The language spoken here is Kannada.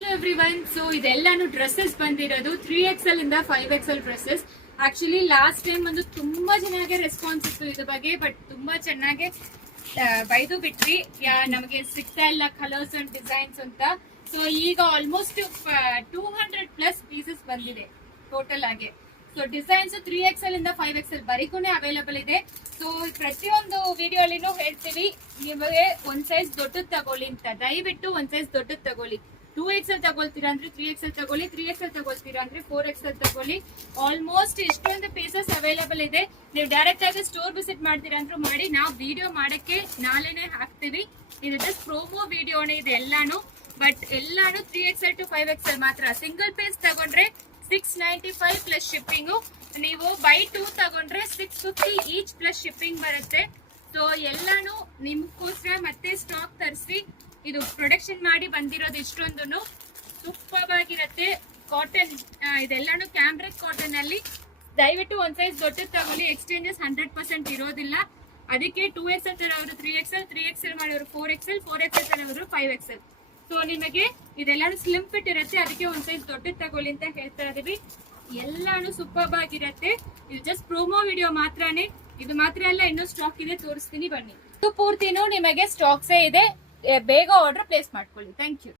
ಎವ್ರಿವನ್, ಸೊ ಇದೆಲ್ಲಾನು ಡ್ರೆಸ್ಸಸ್ ಬಂದಿರೋದು 3XL ಇಂದ 5XL dresses. Actually last time ಒಂದು ತುಂಬಾ ಚೆನ್ನಾಗಿ ರೆಸ್ಪಾನ್ಸ್ ಇತ್ತು ಇದ್ರ ಬಗ್ಗೆ, ಬಟ್ ತುಂಬಾ ಚೆನ್ನಾಗಿ ಬೈದು ಬಿಟ್ರಿ, ನಮಗೆ ಸಿಗ್ತಾ ಇಲ್ಲ ಕಲರ್ಸ್ ಅಂಡ್ ಡಿಸೈನ್ಸ್ ಅಂತ. ಸೊ ಈಗ ಆಲ್ಮೋಸ್ಟ್ 200+ ಪೀಸಸ್ ಬಂದಿದೆ ಟೋಟಲ್ ಆಗಿ. ಸೊ ಡಿಸೈನ್ಸ್ 3XL ಇಂದ 5XL ಬರೀಕೂನೆ ಅವೈಲಬಲ್ ಇದೆ. ಸೊ ಪ್ರತಿಯೊಂದು ವಿಡಿಯೋ ಅಲ್ಲಿನೂ ಹೇಳ್ತೀವಿ, ನಿಮಗೆ ಒಂದ್ ಸೈಜ್ ದೊಡ್ಡದ್ ತಗೊಳ್ಳಿ ಅಂತ. ದಯವಿಟ್ಟು ಒಂದ್ ಸೈಜ್ ದೊಡ್ಡದ್ ತಗೊಳ್ಳಿ. 2XL ತಗೊಳ್ತೀರಾ ಅಂದ್ರೆ 3XL ತಗೊಳ್ಳಿ, 3XL ತಗೊಳ್ತೀರಾ ಅಂದ್ರೆ 4XL ತಗೊಳ್ಳಿ. ಆಲ್ಮೋಸ್ಟ್ ಎಷ್ಟೊಂದು ಪೀಸಸ್ ಅವೈಲಬಲ್ ಇದೆ. ನೀವು ಡೈರೆಕ್ಟ್ ಆಗಿ ಸ್ಟೋರ್ ವಿಸಿಟ್ ಮಾಡ್ತೀರಾ ಅಂದ್ರೂ ಮಾಡಿ. ನಾವು ವಿಡಿಯೋ ಮಾಡಕ್ಕೆ ನಾಳೆನೆ ಹಾಕ್ತೀವಿ. ಇದು ಜಸ್ಟ್ ಪ್ರೋಮೋ ವಿಡಿಯೋನೇ ಇದೆ ಎಲ್ಲಾನು. ಬಟ್ ಎಲ್ಲಾನು 3XL to 5XL ಮಾತ್ರ. ಸಿಂಗಲ್ ಪೀಸ್ ತಗೊಂಡ್ರೆ 695 ಪ್ಲಸ್ ಶಿಪ್ಪಿಂಗು. ನೀವು ಬೈ 2 ತಗೊಂಡ್ರೆ 650 ಈಚ್ ಪ್ಲಸ್ ಶಿಪ್ಪಿಂಗ್ ಬರುತ್ತೆ. ಸೊ ಎಲ್ಲಾನು ನಿಮ್ಗೋಸ್ಕರ ಮತ್ತೆ ಸ್ಟಾಕ್ ತರಿಸಿ ಇದು ಪ್ರೊಡಕ್ಷನ್ ಮಾಡಿ ಬಂದಿರೋದು. ಇಷ್ಟೊಂದು ಸೂಪರ್ ಆಗಿರುತ್ತೆ. ಕಾಟನ್ ಇದೆಲ್ಲಾನು ಕ್ಯಾಂಬ್ರಿಕ್ ಕಾಟನ್ ಅಲ್ಲಿ. ದಯವಿಟ್ಟು ಒಂದ್ ಸೈಜ್ ದೊಡ್ಡದು ತಗೊಳ್ಳಿ. ಎಕ್ಸ್ಚೇಂಜಸ್ 100% ಇರೋದಿಲ್ಲ. ಅದಕ್ಕೆ 2XL ತರೋರು 3XL, 3XL ಮಾಡೋರು 4XL, 4XL ತರೋರು 5XL. ಸೊ ನಿಮಗೆ ಇದೆಲ್ಲಾನು ಸ್ಲಿಮ್ ಫಿಟ್ ಇರುತ್ತೆ. ಅದಕ್ಕೆ ಒಂದ್ ಸೈಜ್ ದೊಡ್ಡದು ತಗೊಳ್ಳಿ ಅಂತ ಹೇಳ್ತಾ ಇದೀವಿ. ಎಲ್ಲಾನು ಸೂಪರ್ ಆಗಿರುತ್ತೆ. ಇದು ಜಸ್ಟ್ ಪ್ರೋಮೋ ವಿಡಿಯೋ ಮಾತ್ರನೇ. ಇದು ಮಾತ್ರ ಅಲ್ಲ, ಇನ್ನೂ ಸ್ಟಾಕ್ ಇದೆ, ತೋರಿಸ್ತೀನಿ ಬನ್ನಿ. ಇದು ಪೂರ್ತಿನೂ ನಿಮಗೆ ಸ್ಟಾಕ್ಸೇ ಇದೆ. ಬೇಗ ಆರ್ಡರ್ ಪ್ಲೇಸ್ ಮಾಡ್ಕೊಳ್ಳಿ. Thank you.